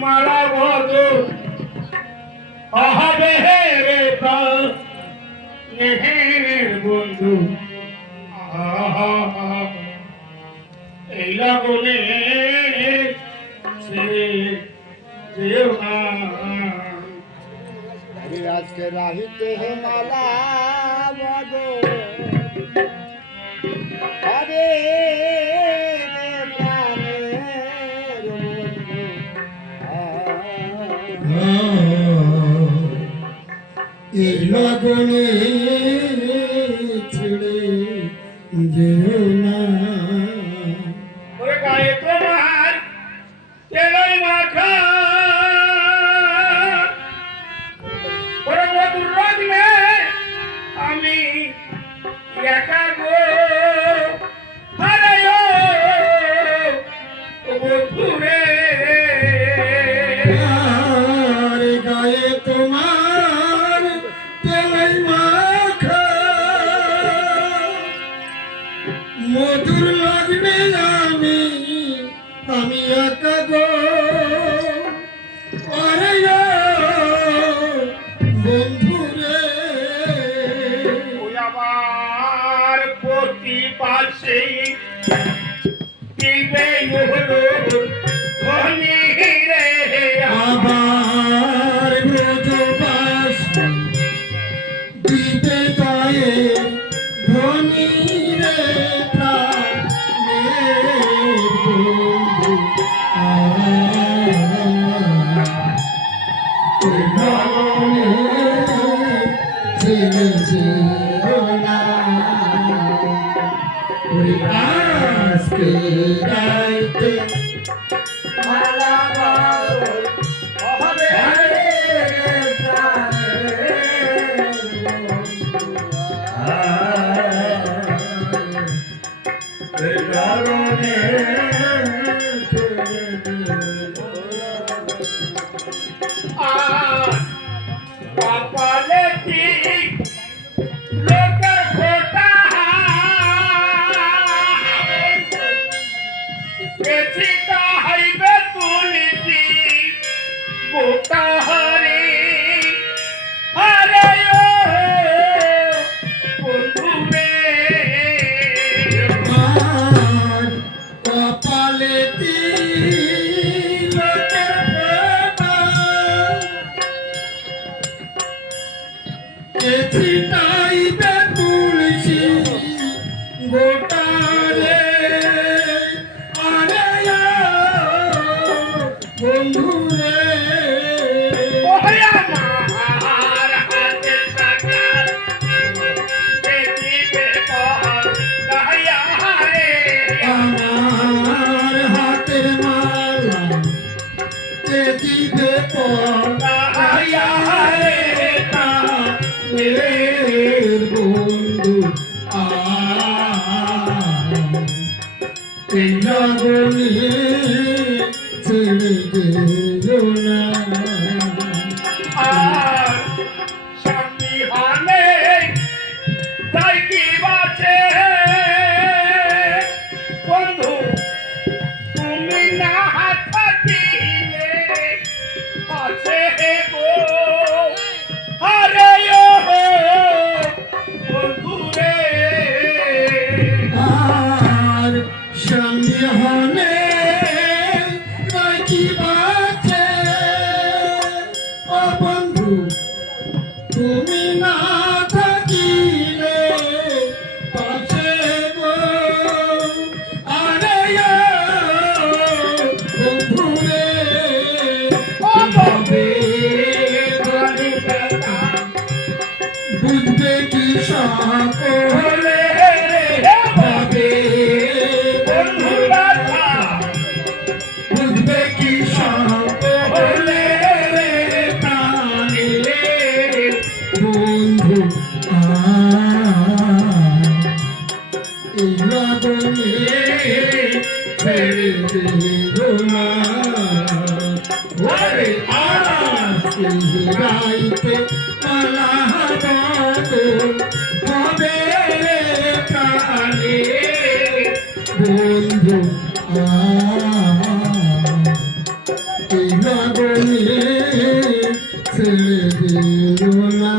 মালা বদল হবে রে প্রাণ নেহের বন্ধু এই লগনে যেও না আজকে রাহিতে হে মালা বদল হবে এই লগনে ছেড়ে যেও না ওরে গায়ে তোমার তেলাই মাখা ওরে মধুর রঙে আমি একা গো আরে ও বন্ধুরে আর গায়ে তোমার তেলাই মাখা মধুর লাগবে আমি একা গো আরে বন্ধুরে ওই আবার প্রতি পাশে দিবে হলো ধনী রে আবার ব্রজবাস দিতে গায়ে ধনী রে প্রাণের বন্ধু ওই লগনে ছেড়ে যেও না ওই আজকে রাইতে মালা বদল হবে কপালে ঠিক লোকের ফোটা বেচিতা হইবে তুলিতি গোটা হরে আরে ও বন্ধু রে আর কপালে তিলকের ফোঁটা ছিটাইবে তুলসী গোটা রে আরে বন্ধু রে ওই আমার হাতে টাকা দেখিবে পর দয়া রে আমার হাতের মালা দিবে দয়া রে প্রাণের বন্ধু এই লগনে ছেড়ে যেও না আর স্বামী হানে তাই কি বাঁচে বন্ধু তুমি না থাকিলে আছে গো আরে ও বন্ধু রে আর স্বামী হনে কি বাঁচে ও বন্ধু তুমি না থাকিলে পাশে গো আরে বন্ধু রে ও বন্ধু বুঝবে কি সকলে হবে বন্ধু রাধা বুঝবে কি সকলে প্রাণের বন্ধু এই লগনে ছেড়ে দিও না ওরে আজকে রাইতে মালা বদল হবে প্রাণের বন্ধু এই লগনে লগনে ছেড়ে দিও না